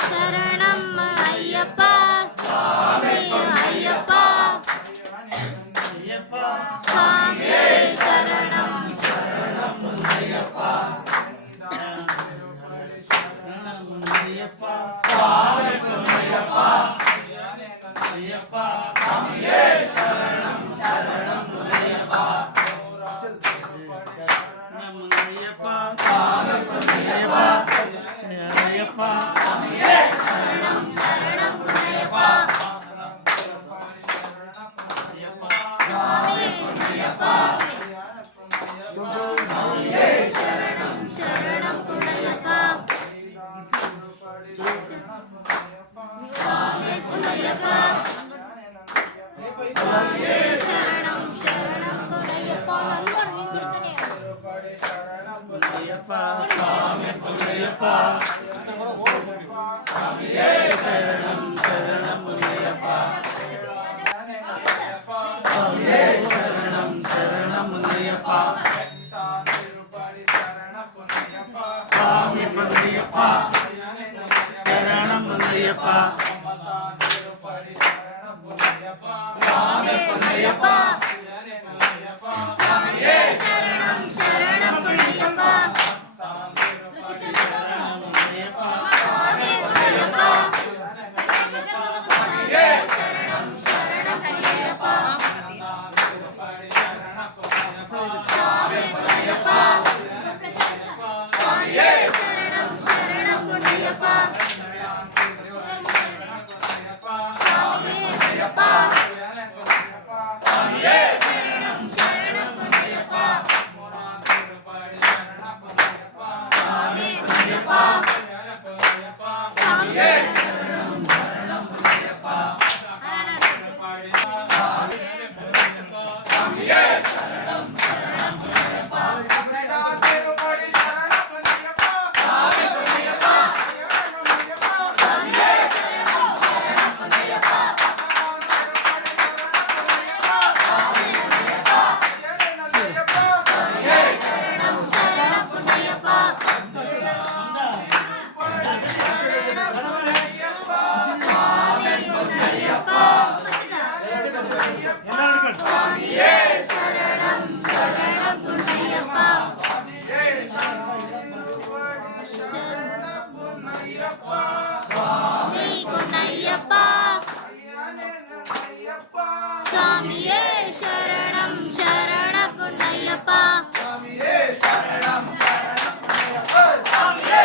சரணம் ஐயப்பா சுவாமி ஐயப்பா சுவாமி சரணம் சரணம் ஐயப்பா சுவாமி ஐயப்பா ஐயப்பா சுவாமியே சரணம் சரணம் ஐயப்பா ஐயப்பா சுவாமி ஐயப்பா ஐயப்பா சுவாமியே சரணம் சரணம் ஐயப்பா சுவாமி ஐயப்பா சுவாமியே சரணம் சரணம் ஐயப்பா சுவாமி ஐயப்பா சுவாமியே சரணம் சரணம் ஐயப்பா ஐயப்பா சுவாமி ஐயப்பா சுவாமியே சரணம் சரணம் ஐயப்பா சுவாமியே சரணம் சரணம் ஐயப்பா சுவாமி ஐயப்பா சரணம் ஐயப்பா சுவாமி ஐயப்பா சுவாமியே சரணம் சரணம் ஐயப்பா சுவாமி ஐயப்பா சுவாமியே சரணம் சரணம் ஐயப்பா சுவாமி ஐயப்பா சுவாமியே சரணம் சரணம் ஐயப்பா சுவாமி ஐயப்பா சுவாமியே சரணம் சரணம் ஐயப்பா சுவாமி ஐயப்பா சுவாமியே சரணம் சரணம் ஐயப்பா சுவாமியே சரணம் சரணம் ஐயப்பா சுவாமியே சரணம் சரணம் ஐயப்பா சுவாமி குண்ணையப்பா சுவாமியே சரணம் சரண குண்ணையப்பா சுவாமியே சரணம் சுவாமியே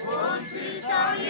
Om Sri Swami